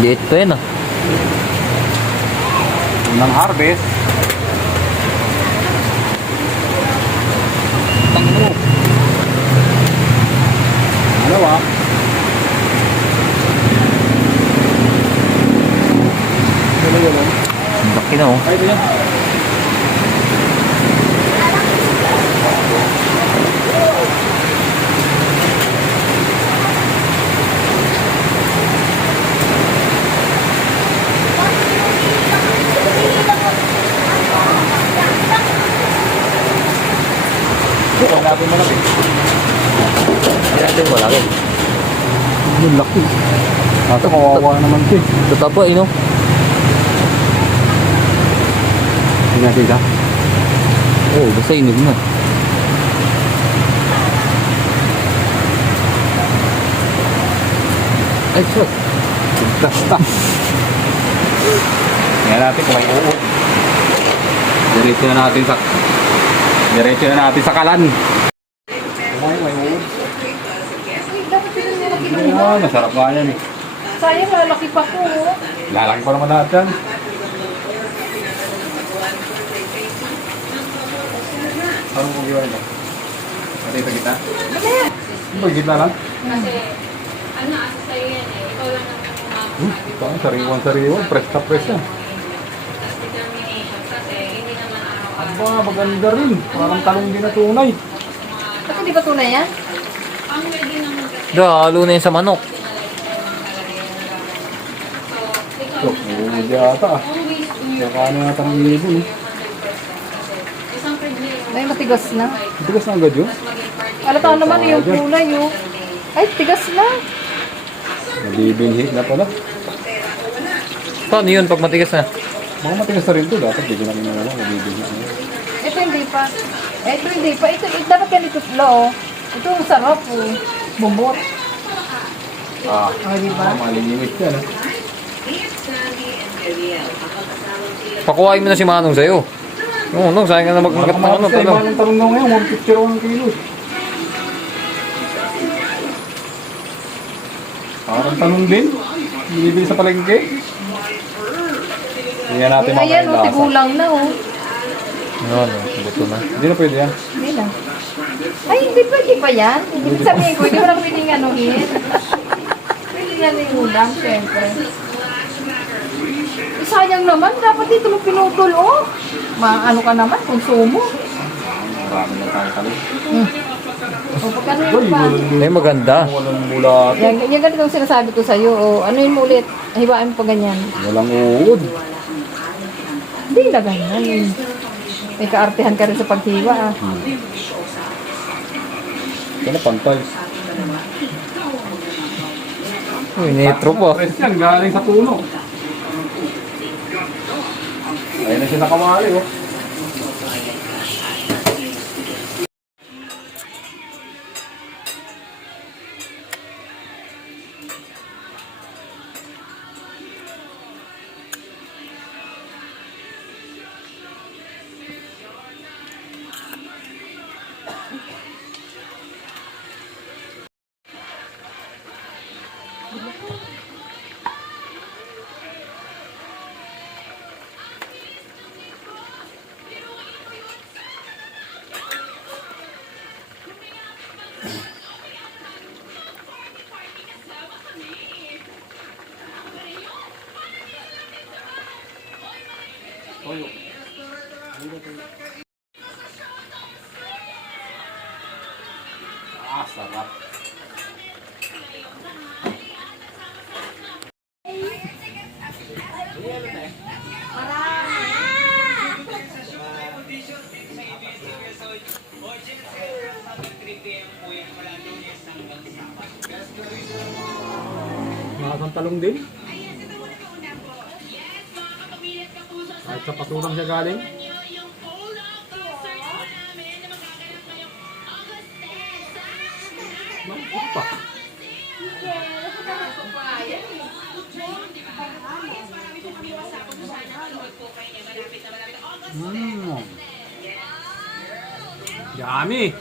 Diet pa yan ah. Ng harvest. Tangin mo. Ano ba? Ano yun? Ang laki na oh. Ay, ito yan. Huwag natin malaki. Hindi natin wala rin. Yung laki. Ito, kawawa naman ito eh. Totoo eh no? Tingnan sila. Oo, basta inog na. Ay, shot. Basta. Tingnan natin kung may uod. Diretso na natin sa kalan. May uod. Ah, masarap nga yan eh. Sayang, lalaki pa ko. Lalaki pa naman lahat yan. Parang kung gawin ito. Matita kita? Ano ba, gitna lang? Kasi, asa sa'yo yan eh. Ikaw lang ang Ito ang sariwan. Press na press yan. Tapos determination. Kasi, hindi naman araw-araw. Aba, maganda rin. Parang talong din na tunay. Bakit hindi ba tunay yan? Ang ready naman kasi, Halo na yun sa manok. Ito, uod yata ah. always in Kaya your kano yata ng ibon eh. isang pregnant. Ay, matigas na. Tigas na agad yun. Alata naman yung kulay, oh. Ay, tigas na. Nabibinhi na pala. Paano yun pag matigas na? Mga matigas na rin to. Dapat di ko na ginagawa. Nabibinhi na. Ito hindi pa. Ito hindi pa. Ito, dapat ganito lo. Ito ang sarap, oh. Bumbot. Ah, O, di ba? malimit yan ah. Pakuhain mo na si Manong sa'yo. Oo, no, sayang ka na magmagat ng ano. Sa iba ng talong na ngayon, 150 raw ang kilo. Parang talong din. Binibili sa palengke. Tingnan natin Eh, mga ayan, oh, lasa. tigulang na, oh. Ano, buto na. Hindi na pwede yan. Hindi na. Ay, hindi pwede pa yan. Hindi sabihin ko, hindi mo lang pwedeng anuhin. Pwede na yung ulam, syempre. Eh, sayang naman, dapat dito mo pinutol, oh. Ano ka naman, konsumo. Marami na tayong talong. O, pagkano Uy, yun pa? Ay, maganda. walang mula. Yan ganito ang sinasabi ko sa'yo, oh. Ano yun mo ulit? Hiwain mo pa ganyan. Walang uod. Hindi na ganyan. Eh. May kaartehan ka rin sa paghiwa, ah. Ito na pantay. Uy, netro pa. Press yan, galing sa puno. Ayun na siya nakawali, oh. Ah, sarap. Nakasang talong din. Kahit sa patulang siya galing. Ano pa? Yummy!